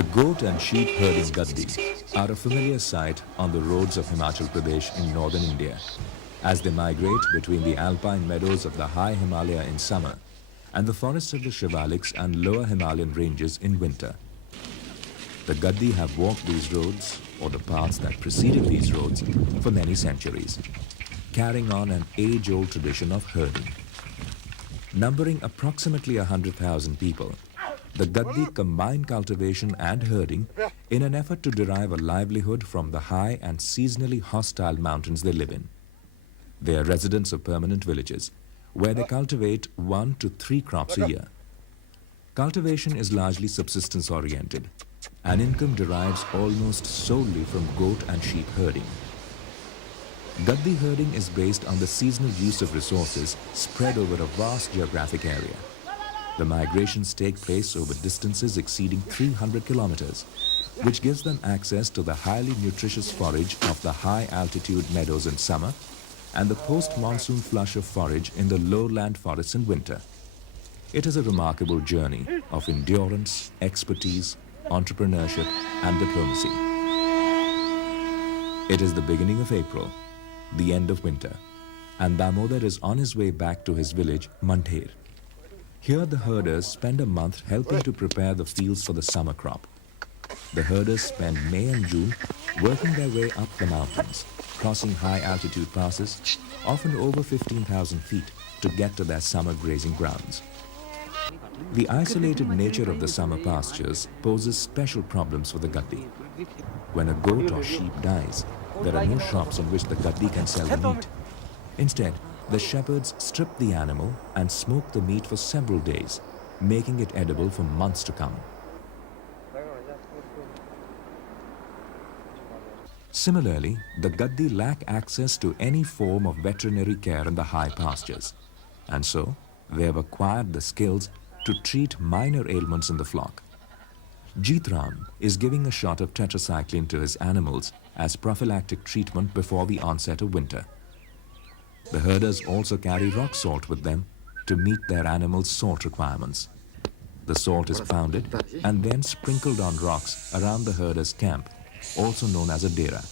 The goat and sheep herding Gaddi are a familiar sight on the roads of Himachal Pradesh in northern India, as they migrate between the alpine meadows of the high Himalaya in summer and the forests of the Shivaliks and lower Himalayan ranges in winter. The Gaddi have walked these roads, or the paths that preceded these roads, for many centuries, carrying on an age-old tradition of herding. Numbering approximately 100,000 people, the Gaddi combine cultivation and herding in an effort to derive a livelihood from the high and seasonally hostile mountains they live in. They are residents of permanent villages, where they cultivate 1 to 3 crops a year. Cultivation is largely subsistence-oriented, and income derives almost solely from goat and sheep herding. Gaddi herding is based on the seasonal use of resources spread over a vast geographic area. The migrations take place over distances exceeding 300 kilometers, which gives them access to the highly nutritious forage of the high-altitude meadows in summer and the post-monsoon flush of forage in the lowland forests in winter. It is a remarkable journey of endurance, expertise, entrepreneurship, and diplomacy. It is the beginning of April, the end of winter, and Damodar is on his way back to his village, Mandher. Here the herders spend a month helping to prepare the fields for the summer crop. The herders spend May and June working their way up the mountains, crossing high-altitude passes, often over 15,000 feet, to get to their summer grazing grounds. The isolated nature of the summer pastures poses special problems for the Gaddi. When a goat or sheep dies, there are no shops in which the Gaddi can sell the meat. Instead, the shepherds strip the animal and smoke the meat for several days, making it edible for months to come. Similarly, the Gaddi lack access to any form of veterinary care in the high pastures, and so they have acquired the skills to treat minor ailments in the flock. Jeetram is giving a shot of tetracycline to his animals as prophylactic treatment before the onset of winter. The herders also carry rock salt with them to meet their animals' salt requirements. The salt is pounded and then sprinkled on rocks around the herders' camp, also known as a dera.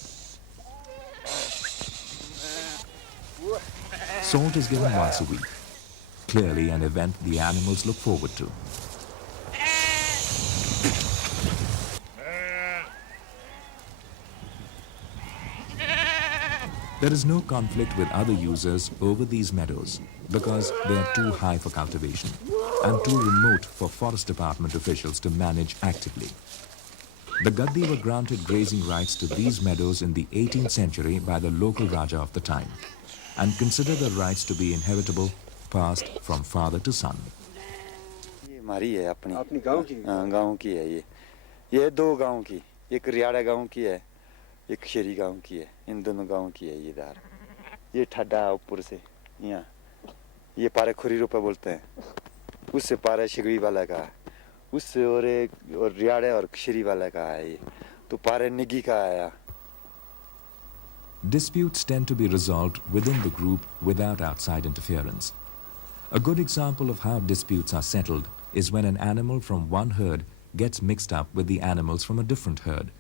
Salt is given once a week, clearly an event the animals look forward to. There is no conflict with other users over these meadows because they are too high for cultivation and too remote for forest department officials to manage actively. The Gaddi were granted grazing rights to these meadows in the 18th century by the local Raja of the time and consider the rights to be inheritable, passed from father to son. हमारी है अपनी गांव की है ये 2 गांव की, एक रियाड़ा गांव की है, एक शेरी गांव की है, इन दोनों गांव की है ये दार। ये ठड्डा ऊपर से यहाँ ये पारे खुरी रुपए बोलते हैं, उससे पारे शिगड़ी वाला का, उससे और रियाड़े और शेरी वाला का है ये, तो पारे निगी का आया. Disputes tend to be resolved within the group without outside interference. A good example of how disputes are settled is when an animal from one herd gets mixed up with the animals from a different herd.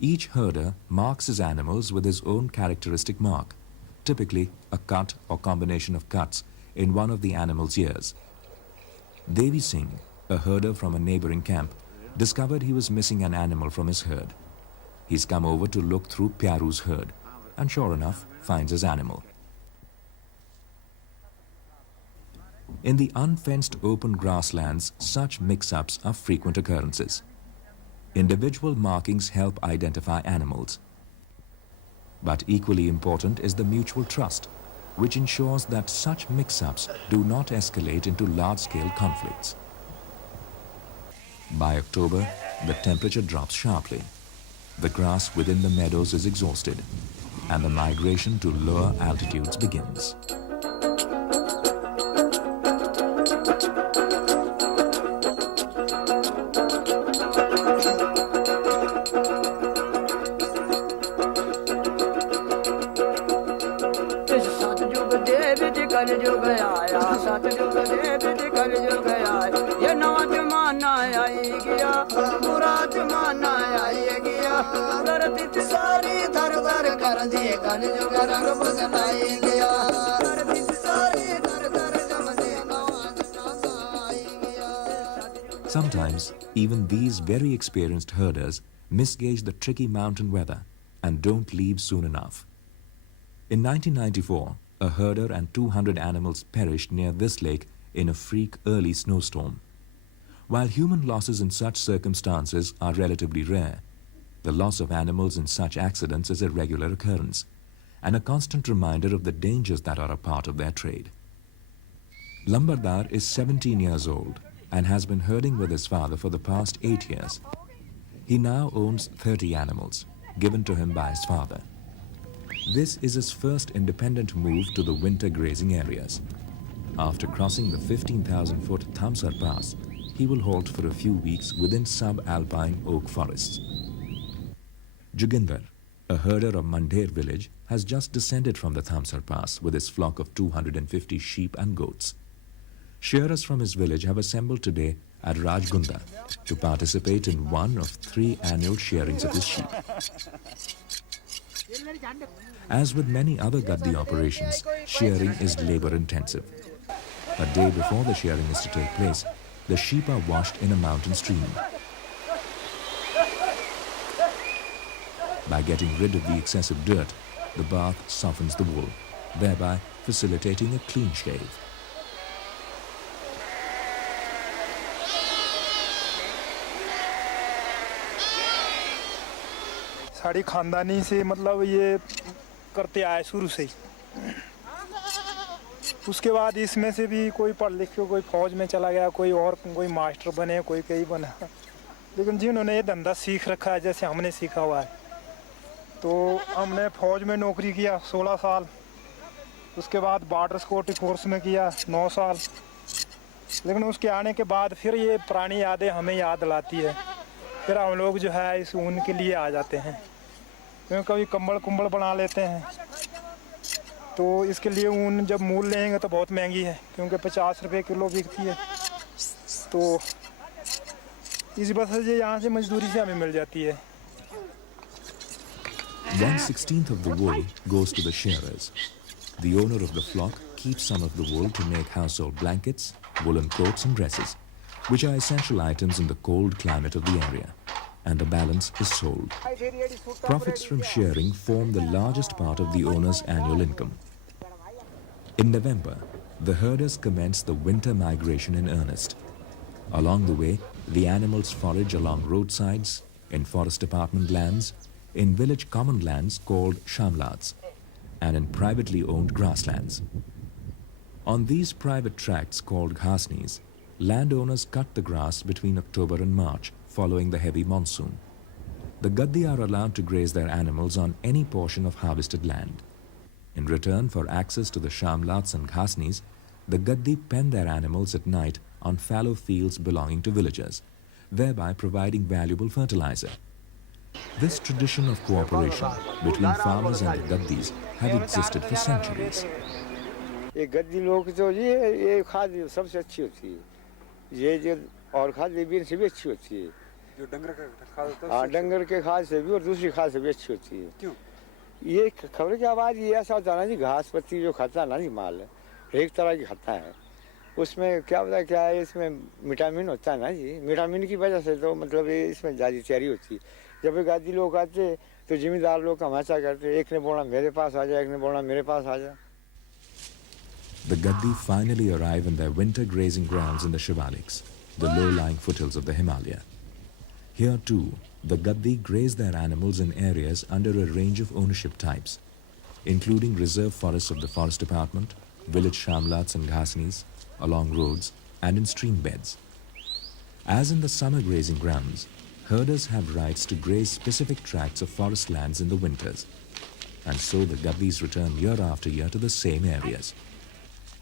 Each herder marks his animals with his own characteristic mark, typically a cut or combination of cuts in one of the animal's ears. Devi Singh, a herder from a neighboring camp, discovered he was missing an animal from his herd. He's come over to look through Pyaru's herd and sure enough finds his animal. In the unfenced open grasslands, such mix-ups are frequent occurrences. Individual markings help identify animals. But equally important is the mutual trust, which ensures that such mix-ups do not escalate into large-scale conflicts. By October, the temperature drops sharply. The grass within the meadows is exhausted, and the migration to lower altitudes begins. कलयुग आया सतयुग वेद जी कलयुग आया ये नवा जमाना आई गया बुरा जमाना आई गया धरती सारी धर धर कर दी कलयुग रंग बदलाई गया धरती सारी धर धर जम दे नवा जमाना आई गया. Sometimes, even these very experienced herders misgauge the tricky mountain weather and don't leave soon enough. In 1994, a herder and 200 animals perished near this lake in a freak early snowstorm. While human losses in such circumstances are relatively rare, the loss of animals in such accidents is a regular occurrence and a constant reminder of the dangers that are a part of their trade. Lambardar is 17 years old and has been herding with his father for the past 8 years. He now owns 30 animals, given to him by his father. This is his first independent move to the winter grazing areas. After crossing the 15,000-foot Thamsar Pass, he will halt for a few weeks within sub-alpine oak forests. Joginder, a herder of Mandher village, has just descended from the Thamsar Pass with his flock of 250 sheep and goats. Shearers from his village have assembled today at Rajgunda to participate in one of 3 annual shearings of his sheep. As with many other Gaddi operations, shearing is labor-intensive. A day before the shearing is to take place, the sheep are washed in a mountain stream. By getting rid of the excessive dirt, the bath softens the wool, thereby facilitating a clean shave. Sari खानदानी से मतलब ये करते आए शुरू से ही. उसके बाद इसमें से भी कोई पढ़ लिख के कोई फौज में चला गया, कोई मास्टर बने, कोई कहीं बना. लेकिन जिन्होंने ये धंधा सीख रखा है जैसे हमने सीखा हुआ है, तो हमने फौज में नौकरी किया 16 साल. उसके बाद बॉर्डर सिक्योरिटी फोर्स में किया 9 साल. लेकिन उसके आने के बाद फिर ये पुरानी यादें हमें याद लाती है. फिर हम लोग जो है इस ऊन के लिए आ जाते हैं. कभी कंबल बना लेते हैं. तो इसके लिए ऊन जब मूल लेंगे तो बहुत महंगी है, क्योंकि 50 रुपये किलो बिकती है. तो इस वजह से यहाँ से मजदूरी से हमें मिल जाती है. 1/16 of the wool goes to the shearers. The owner of the flock keeps some of the wool to make household blankets, woolen coats and dresses, which are essential items in the cold climate of the area, and the balance is sold. Profits from shearing form the largest part of the owner's annual income. In November, the herders commence the winter migration in earnest. Along the way, the animals forage along roadsides, in forest department lands, in village common lands called shamlats, and in privately owned grasslands. On these private tracts called ghasnis, landowners cut the grass between October and March following the heavy monsoon. The Gaddi are allowed to graze their animals on any portion of harvested land. In return for access to the shamlats and ghasnis, the Gaddi pen their animals at night on fallow fields belonging to villagers, thereby providing valuable fertilizer. This tradition of cooperation between farmers and the Gaddis have existed for centuries. ये गद्दी लोग तो ये खाद सबसे अच्छी होती है. ये जो और खाद भी से भी अच्छी होती है. जो डंगर का खाद होता है, हाँ, डंगर के खाद से भी और दूसरी खाद से भी अच्छी होती है. क्यों? ये खबर की आवाज़ ये ऐसा होता है ना जी, घास पत्ती जो खाता है ना जी माल, एक तरह की खाता है. उसमें क्या होता है, क्या है इसमें विटामिन होता है ना जी. विटामिन की वजह से तो मतलब ये इसमें ज़्यादा तैयारी होती है. जब ये गादी लोग आते तो जिम्मेदार लोग हमेशा करते, एक ने बोला मेरे पास आ जा, एक ने बोला मेरे पास आ जा. The Gaddi finally arrive in their winter grazing grounds in the Shivaliks, the low-lying foothills of the Himalaya. Here too, the Gaddi graze their animals in areas under a range of ownership types, including reserve forests of the Forest Department, village shamlats and ghasnis, along roads, and in stream beds. As in the summer grazing grounds, herders have rights to graze specific tracts of forest lands in the winters, and so the Gaddis return year after year to the same areas.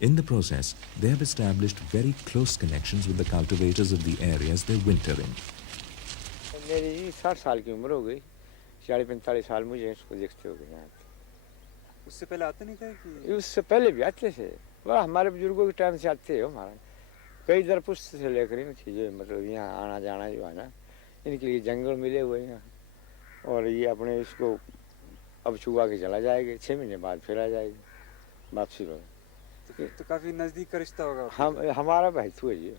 In the process, they have established very close connections with the cultivators of the areas they winter in. मेरी 60 साल की उम्र हो गई, 40-45 साल मुझे इसको देखते हो गए यहाँ. उससे पहले आते नहीं थे कि? उससे पहले भी आते थे, वह हमारे बुजुर्गों के टाइम से आते हो महाराज। कई दरपुस्त से लेकर इन चीज़ें मतलब यहाँ आना जाना जो है ना, इनके लिए जंगल मिले हुए हैं। और ये अपने इसको अब छुआ के चला जाएगा, 6 महीने बाद फिर आ जाएगी वापसी पर। तो काफी नजदीक का रिश्ता होगा। हमारा भाई थू है जी।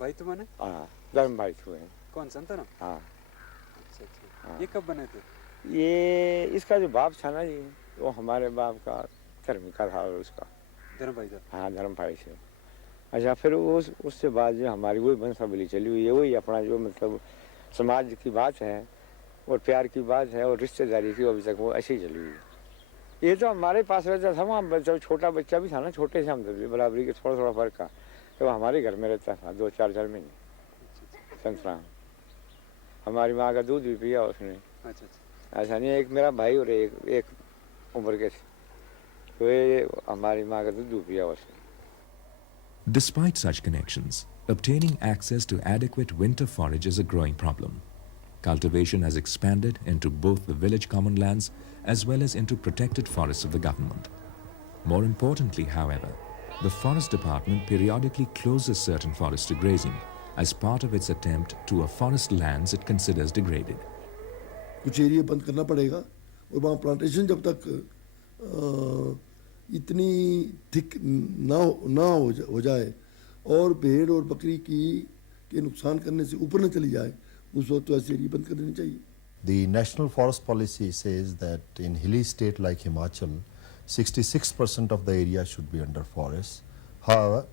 भाई तो माने? हाँ, धर्म भाई थू है। कौन संतान? हाँ। अच्छा। हाँ। ये कब बने थे? ये इसका जो बाप था ना जी, वो हमारे बाप का धर्म का था, और उसका धर्म भाई था। हाँ, धर्म भाई से। अच्छा, फिर उससे बाद जो हमारी वही वंशावली चली हुई है, वही अपना जो मतलब समाज की बात है और प्यार की बात है और रिश्तेदारी की, अभी तक वो ऐसे ही चली हुई है। ये तो हमारे पास रहता था, वहाँ जब छोटा बच्चा भी था ना, छोटे से हम थे, बराबरी के थोड़ा थोड़ा फर्क का, तो हमारे घर में रहता था 2-4 महीने। संतराम हमारी माँ का दूध भी पिया उसने। ऐसा नहीं, एक मेरा भाई और एक उम्र के, तो ये हमारी माँ का दूध पिया उसने। Despite such connections, obtaining access to adequate winter forage is a growing problem. Cultivation has expanded into both the village common lands as well as into protected forests of the government. More importantly, however, the Forest Department periodically closes certain forests to grazing as part of its attempt to a forest lands it considers degraded. कुछ area बंद करना पड़ेगा और वहाँ plantation जब तक इतनी thick ना हो जाए और भेड़ और बकरी के नुकसान करने से ऊपर न चली जाए, उस वक्त तो ऐसे एरिया बंद कर देनी चाहिए। The National Forest Policy says that in hilly state like Himachal, 66% of the area should be under forest. However,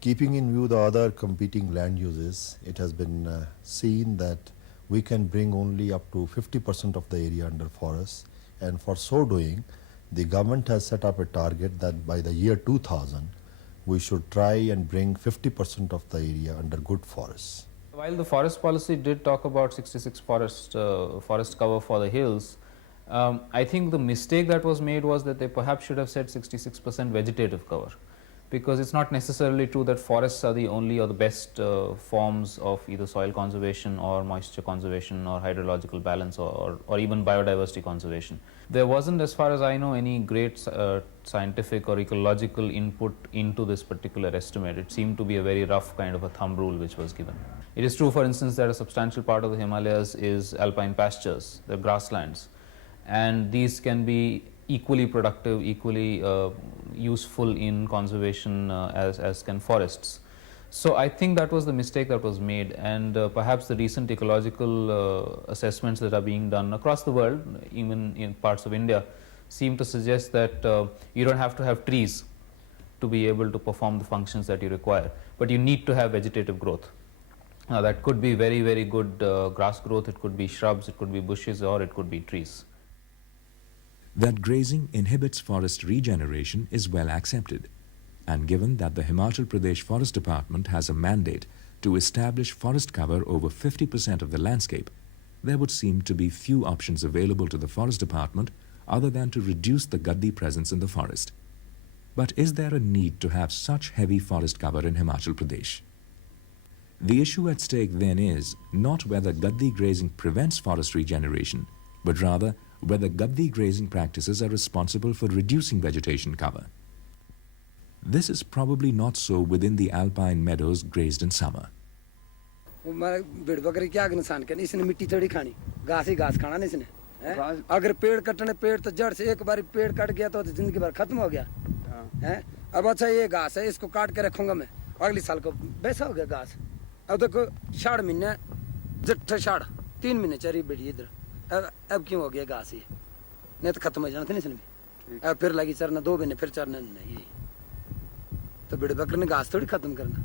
keeping in view the other competing land uses, it has been seen that we can bring only up to 50% of the area under forest, and for so doing, the government has set up a target that by the year 2000, we should try and bring 50% of the area under good forests. While the forest policy did talk about 66 forest cover for the hills, I think the mistake that was made was that they perhaps should have said 66% vegetative cover, because it's not necessarily true that forests are the only or the best forms of either soil conservation or moisture conservation or hydrological balance or even biodiversity conservation. There wasn't, as far as I know, any great scientific or ecological input into this particular estimate. It seemed to be a very rough kind of a thumb rule which was given. It is true, for instance, that a substantial part of the Himalayas is alpine pastures, they're grasslands, and these can be equally productive, equally useful in conservation as can forests. So I think that was the mistake that was made, and perhaps the recent ecological assessments that are being done across the world, even in parts of India, seem to suggest that you don't have to have trees to be able to perform the functions that you require, but you need to have vegetative growth. That could be very, very good grass growth, it could be shrubs, it could be bushes, or it could be trees. That grazing inhibits forest regeneration is well accepted, and given that the Himachal Pradesh Forest Department has a mandate to establish forest cover over 50% of the landscape, there would seem to be few options available to the Forest Department other than to reduce the Gaddi presence in the forest. But is there a need to have such heavy forest cover in Himachal Pradesh? The issue at stake then is not whether Gaddi grazing prevents forest regeneration, but rather whether Gaddi grazing practices are responsible for reducing vegetation cover. This is probably not so within the alpine meadows grazed in summer. भेड़ बकरी क्या नुकसान करनी, इसने मिट्टी थोड़ी खानी, घास ही घास खाना नहीं इसने। अगर पेड़ कटने, पेड़ तो जड़ से एक बार पेड़ कट गया तो जिंदगी भर खत्म हो गया है। अब अच्छा ये घास है, इसको काट के रखूंगा मैं, अगले साल को वैसा हो गया घास। अब देखो 6 महीने जट्ठ 3 महीने चरी बेड़ी इधर, अब क्यों हो गया घास ये, नहीं तो खत्म हो जाना था नहीं इसने भी। अब फिर लगी चरना, 2 महीने फिर चरना नहीं, तो भेड़ बकरी ने घास थोड़ी खत्म करना।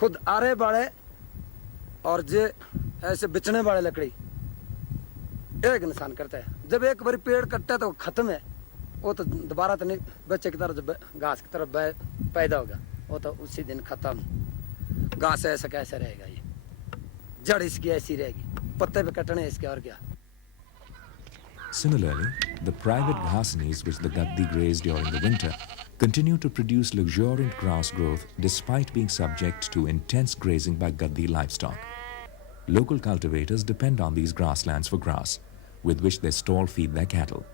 खुद आरे बाड़े और जे ऐसे बिचने वाले लकड़ी एक नुकसान करता है। जब एक बार पेड़ कटता है तो खत्म है, वो तो दोबारा तो नहीं, बच्चे की तरह जब घास की तरफ पैदा होगा वो तो उसी दिन खत्म। घास ऐसा कैसे रहेगा, ये जड़ इसकी ऐसी रहेगी, पत्ते पे कटने इसके और क्या। Similarly, the private ghasanis which the Gaddi graze during the winter continue to produce luxuriant grass growth despite being subject to intense grazing by Gaddi livestock. Local cultivators depend on these grasslands for grass, with which they stall feed their cattle.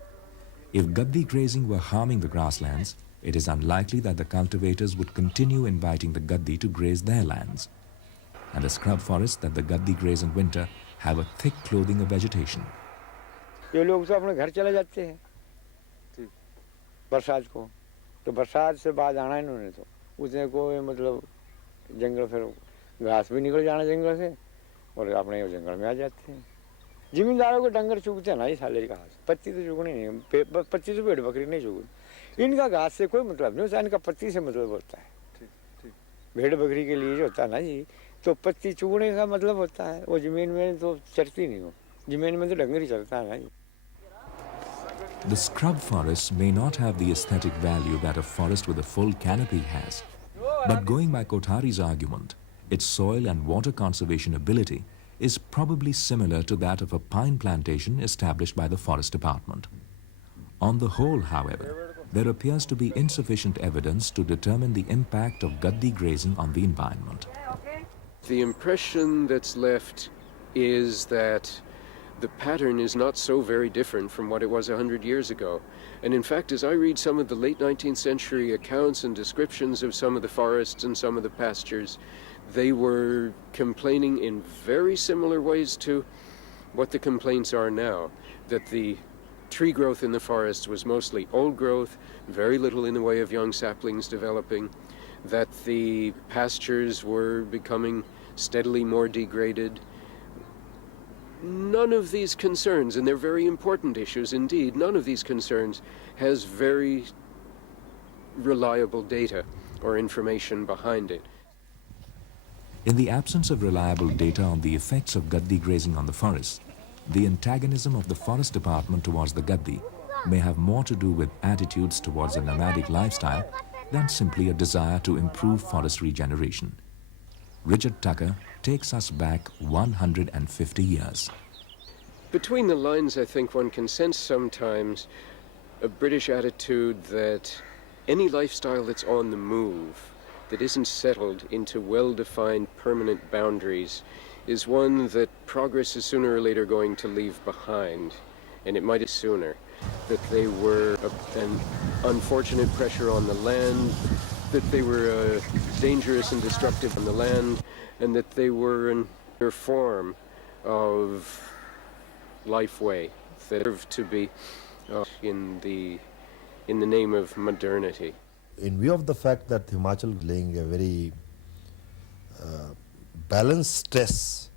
If Gaddi grazing were harming the grasslands, it is unlikely that the cultivators would continue inviting the Gaddi to graze their lands. And the scrub forests that the Gaddi graze in winter have a thick clothing of vegetation. ये लोग तो अपने घर चले जाते हैं बरसात को, तो बरसात से बाद आना इन्होंने तो उसने कोई मतलब जंगल फिर घास भी निकल जाना जंगल से और अपने जंगल में आ जाते हैं। जिम्मेदारों को डंगर चुगते हैं ना ये साले घास, पत्ती तो चुगनी नहीं, पत्ती से भेड़ बकरी नहीं चुगती। इनका घास से कोई मतलब नहीं होता, इनका पत्ती से मतलब होता है। भेड़ बकरी के लिए जो होता है ना जी, तो पत्ती चुगने का मतलब होता है, वो जमीन में तो चरती नहीं हो, जमीन में तो डंगर ही चलता है ना जी। The scrub forests may not have the aesthetic value that a forest with a full canopy has, but going by Kothari's argument, its soil and water conservation ability is probably similar to that of a pine plantation established by the Forest Department. On the whole, however, there appears to be insufficient evidence to determine the impact of Gaddi grazing on the environment. The impression that's left is that the pattern is not so very different from what it was 100 years ago. And in fact, as I read some of the late 19th century accounts and descriptions of some of the forests and some of the pastures, they were complaining in very similar ways to what the complaints are now, that the tree growth in the forests was mostly old growth, very little in the way of young saplings developing, that the pastures were becoming steadily more degraded. None of these concerns, and they're very important issues indeed, none of these concerns has very reliable data or information behind it. In the absence of reliable data on the effects of Gaddi grazing on the forests, the antagonism of the Forest Department towards the Gaddi may have more to do with attitudes towards a nomadic lifestyle than simply a desire to improve forest regeneration. Richard Tucker takes us back 150 years. Between the lines, I think one can sense sometimes a British attitude that any lifestyle that's on the move, that isn't settled into well-defined permanent boundaries, is one that progress is sooner or later going to leave behind, and it might be sooner. That they were an unfortunate pressure on the land, that they were dangerous and destructive on the land, and that they were a form of life way that served to be in the name of modernity. In view of the fact that Himachal is laying a very balanced stress,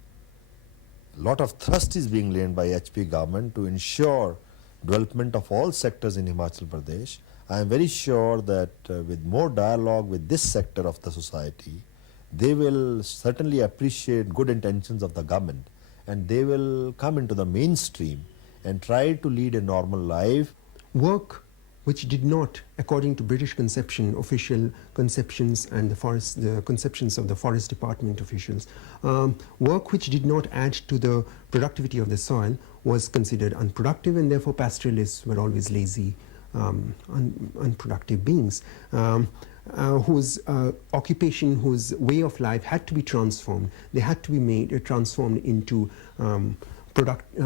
a lot of thrust is being laid by HP government to ensure development of all sectors in Himachal Pradesh. I am very sure that with more dialogue with this sector of the society, they will certainly appreciate good intentions of the government, and they will come into the mainstream and try to lead a normal life. Work which did not, according to British conception, official conceptions and the conceptions of the Forest Department officials, work which did not add to the productivity of the soil was considered unproductive, and therefore pastoralists were always lazy, unproductive beings, whose occupation, whose way of life had to be transformed. They had to be transformed into productive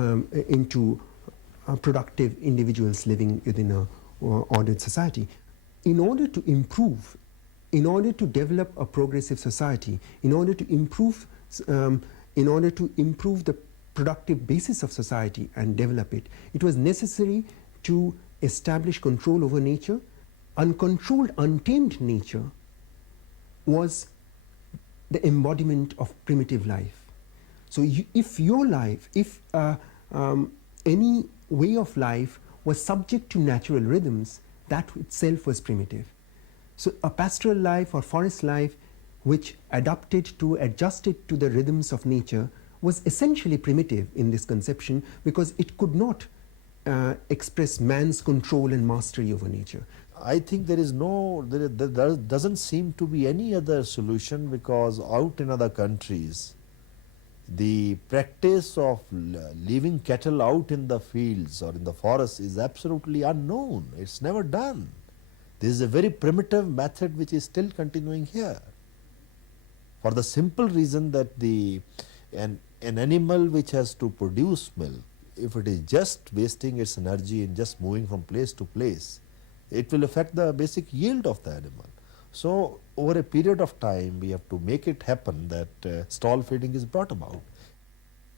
individuals living within a ordered society. In order to improve, in order to develop a progressive society, in order to improve the productive basis of society and develop it, it was necessary to establish control over nature. Uncontrolled, untamed nature was the embodiment of primitive life. So if your life, if any way of life was subject to natural rhythms, that itself was primitive. So a pastoral life or forest life which adjusted to the rhythms of nature was essentially primitive in this conception, because it could not express man's control and mastery over nature. I think there doesn't seem to be any other solution, because out in other countries, the practice of leaving cattle out in the fields or in the forests is absolutely unknown. It's never done. This is a very primitive method which is still continuing here, for the simple reason that an animal which has to produce milk if it is just wasting its energy in just moving from place to place, it will affect the basic yield of the animal. So over a period of time, we have to make it happen that stall feeding is brought about.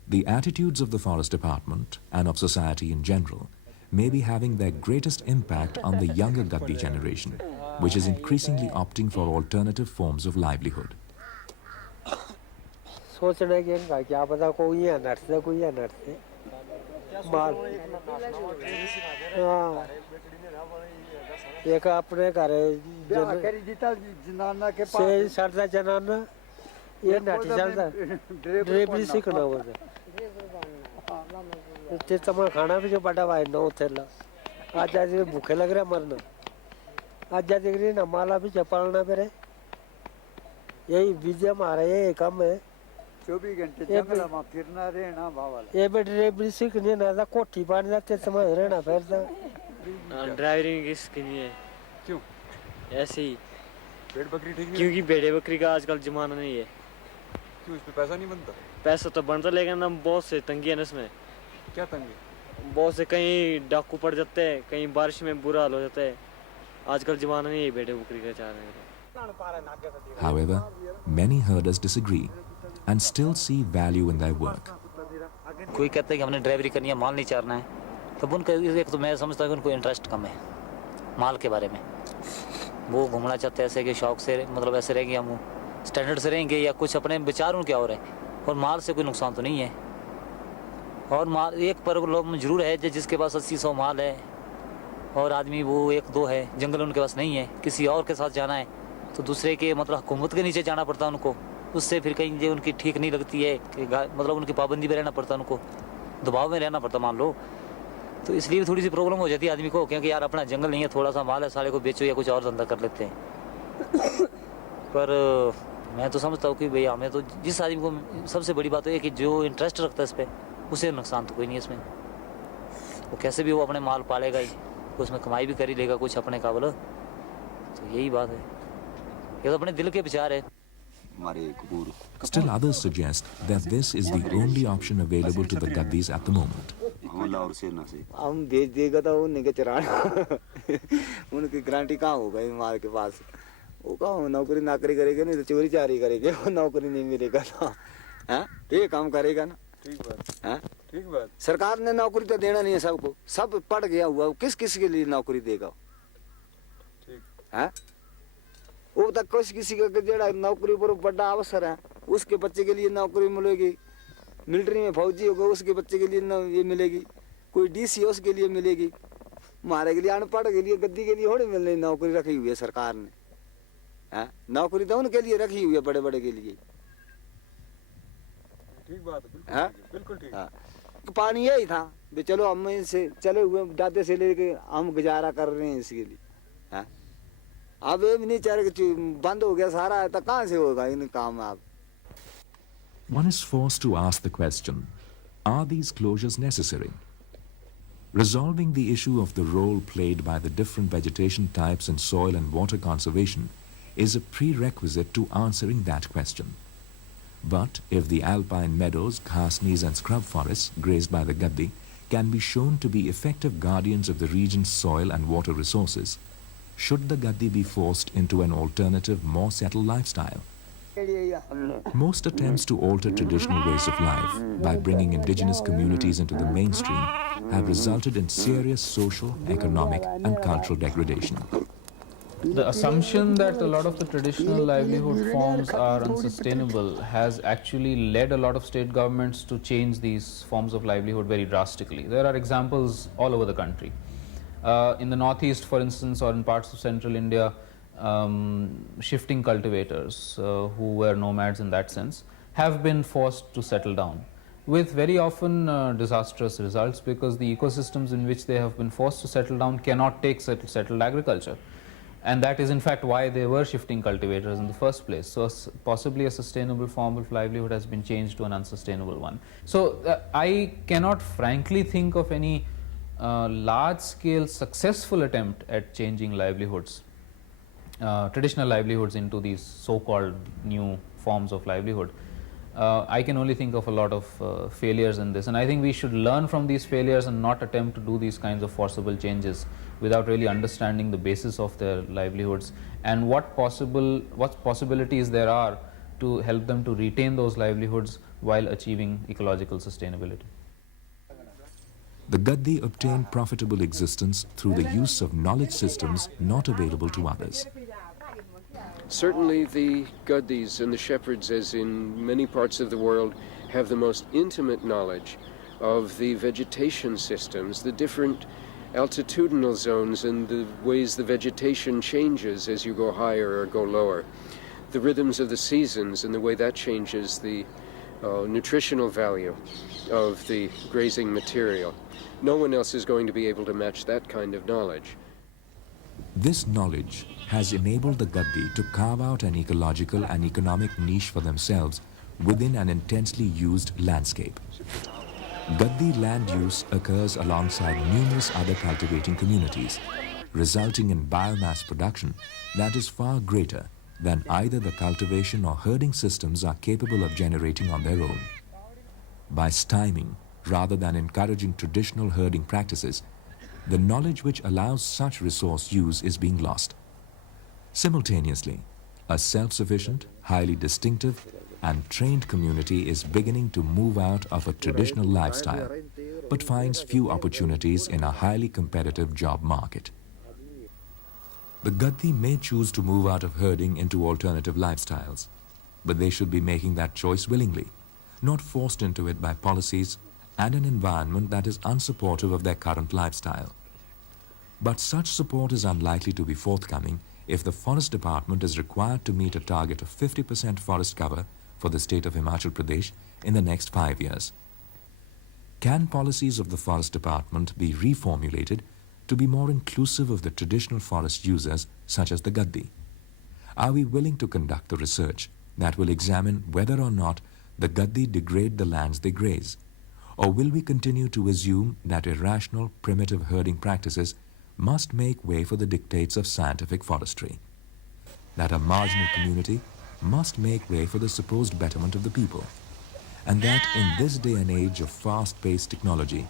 The attitudes of the Forest Department and of society in general may be having their greatest impact on the younger Gaddi generation, which is increasingly opting for alternative forms of livelihood. सोचने के इनका क्या पता कोई है नट से कोई है नट से माल हाँ एक अपने घर से सरदा जनाना ये नट चलता ड्रेबरी सीखना होता ते तमा खाना भी जो बड़ा भाई नौ थेला आज आज भूखे लग रहा मरना आज आज देख रही ना माला भी चपालना पे यही विजय हमारा यही काम है 24 घंटे जंगल में फिरना रहना भावल ये बेटे ड्राइवरी सीखने ना था कोठी पानी जाते समय रहना फिरता ड्राइवरिंग किसके लिए है क्यों ऐसे ही भेड़ बकरी ठीक नहीं क्योंकि भेड़े बकरी का आजकल जमाना नहीं है क्यों इस पे पैसा नहीं बनता पैसा तो बनता लेकिन हम बहुत से तंगी है ना इसमें क्या तंगी बहुत से कहीं डाकू पड़ जाते हैं कहीं बारिश में बुरा हाल हो जाता है आजकल जमाना नहीं है भेड़े बकरी का चाहने का However, many herders disagree and still see value in their work. कोई कहते हैं कि हमने ड्राइवरी करनी है माल नहीं चारना है तब उनका एक तो मैं समझता हूँ कि उनको इंटरेस्ट कम है माल के बारे में वो घूमना चाहते हैं ऐसे कि शौक से मतलब ऐसे रहेंगे हम स्टैंडर्ड से रहेंगे या कुछ अपने विचार उनके और है और माल से कोई नुकसान तो नहीं है और माल एक प्रॉब्लम जरूर है जिसके पास 80-100 माल है और आदमी वो 1-2 है जंगल उनके पास नहीं है किसी और के साथ जाना है तो दूसरे के मतलब हुकूमत के नीचे जाना पड़ता है उनको उससे फिर कहीं जो उनकी ठीक नहीं लगती है कि मतलब उनकी पाबंदी में रहना पड़ता है उनको दबाव में रहना पड़ता मान लो तो इसलिए थोड़ी सी प्रॉब्लम हो जाती है आदमी को क्योंकि यार अपना जंगल नहीं है थोड़ा सा माल है साले को बेचो या कुछ और धंधा कर लेते हैं पर मैं तो समझता हूँ कि भैया हमें तो जिस आदमी को सबसे बड़ी बात है कि जो इंटरेस्ट रखता है इस पर उसे नुकसान तो कोई नहीं है इसमें वो कैसे भी वो अपने माल पालेगा ही उसमें कमाई भी कर ही लेगा कुछ अपने काबल तो यही बात है ये तो अपने दिल के विचार है Still others suggest that this is the only option available to the Gaddis at the moment. हम भेज देगा तो उन्हें चराना उनकी गारंटी कहाँ होगा माल के पास वो कहाँ नौकरी नाकरी करेगा नहीं तो चोरी चारी करेंगे वो नौकरी नहीं मिलेगा ना हैं ये काम करेगा ना ठीक बात हैं ठीक बात सरकार ने नौकरी तो देना नहीं है सबको सब पढ़ गया हुआ किस किस के लिए नौकरी देगा ठीक हैं वो तक किसी का जड़ा नौकरी पर बड़ा अवसर है उसके बच्चे के लिए नौकरी मिलेगी मिलिट्री में फौजी होगा उसके बच्चे के लिए ये मिलेगी कोई डीसी उसके लिए मिलेगी हमारे के लिए अनपढ़ के लिए गद्दी के लिए थोड़ी मिलने नौकरी रखी हुई है सरकार ने हैं नौकरी तो उनके लिए रखी हुई है बड़े बड़े के लिए ठीक बात है बिल्कुल ठीक हाँ पानी यही था चलो हम इनसे चले हुए दादे से लेके हम गुजारा कर रहे हैं इसके लिए हैं अब ये भी नहीं चाह रहे बंद हो गया सारा तो कहाँ से होगा इन काम आप One is forced to ask the question, are these closures necessary? Resolving the issue of the role played by the different vegetation types in soil and water conservation is a prerequisite to answering that question. But if the alpine meadows, khasnis and scrub forests grazed by the Gaddi can be shown to be effective guardians of the region's soil and water resources, should the Gaddi be forced into an alternative, more settled lifestyle? Most attempts to alter traditional ways of life by bringing indigenous communities into the mainstream have resulted in serious social, economic and cultural degradation. The assumption that a lot of the traditional livelihood forms are unsustainable has actually led a lot of state governments to change these forms of livelihood very drastically. There are examples all over the country. In the northeast, for instance, or in parts of central India, shifting cultivators who were nomads in that sense have been forced to settle down with very often disastrous results, because the ecosystems in which they have been forced to settle down cannot take settled agriculture, and that is in fact why they were shifting cultivators in the first place. So possibly a sustainable form of livelihood has been changed to an unsustainable one. So I cannot frankly think of any large scale successful attempt at changing livelihoods, traditional livelihoods, into these so-called new forms of livelihood. I can only think of a lot of failures in this, and I think we should learn from these failures and not attempt to do these kinds of forcible changes without really understanding the basis of their livelihoods and what possibilities there are to help them to retain those livelihoods while achieving ecological sustainability. The Gaddi obtained profitable existence through the use of knowledge systems not available to others. Certainly the Gaddis and the shepherds, as in many parts of the world, have the most intimate knowledge of the vegetation systems, the different altitudinal zones and the ways the vegetation changes as you go higher or go lower, the rhythms of the seasons and the way that changes the nutritional value of the grazing material. No one else is going to be able to match that kind of knowledge. This knowledge has enabled the Gaddi to carve out an ecological and economic niche for themselves within an intensely used landscape. Gaddi land use occurs alongside numerous other cultivating communities, resulting in biomass production that is far greater than either the cultivation or herding systems are capable of generating on their own. By stymieing rather than encouraging traditional herding practices, the knowledge which allows such resource use is being lost. Simultaneously, a self-sufficient, highly distinctive and trained community is beginning to move out of a traditional lifestyle, but finds few opportunities in a highly competitive job market. The Gaddi may choose to move out of herding into alternative lifestyles, but they should be making that choice willingly, not forced into it by policies and an environment that is unsupportive of their current lifestyle. But such support is unlikely to be forthcoming if the Forest Department is required to meet a target of 50% forest cover for the state of Himachal Pradesh in the next 5 years. Can policies of the Forest Department be reformulated to be more inclusive of the traditional forest users such as the Gaddi? Are we willing to conduct the research that will examine whether or not the Gaddi degrade the lands they graze? Or will we continue to assume that irrational, primitive herding practices must make way for the dictates of scientific forestry? That a marginal community must make way for the supposed betterment of the people? And that in this day and age of fast-paced technology,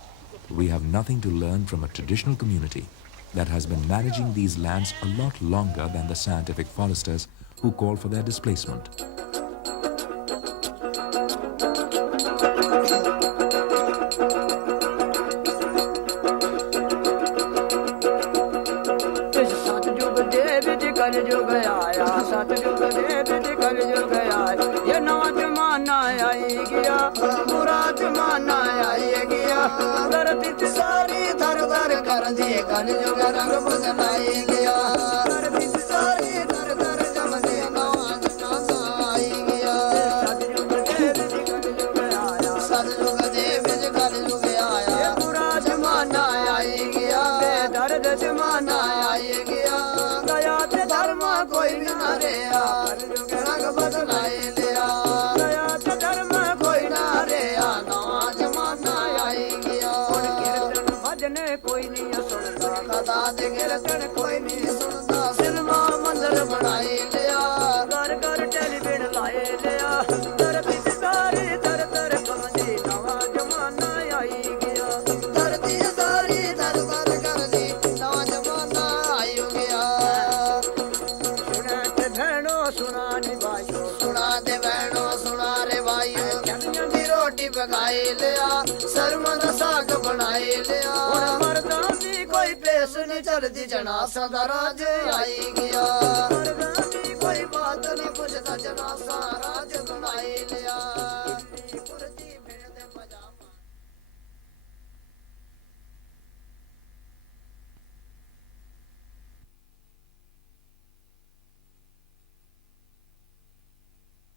we have nothing to learn from a traditional community that has been managing these lands a lot longer than the scientific foresters who call for their displacement. चलदी जना सदा राज आई गया।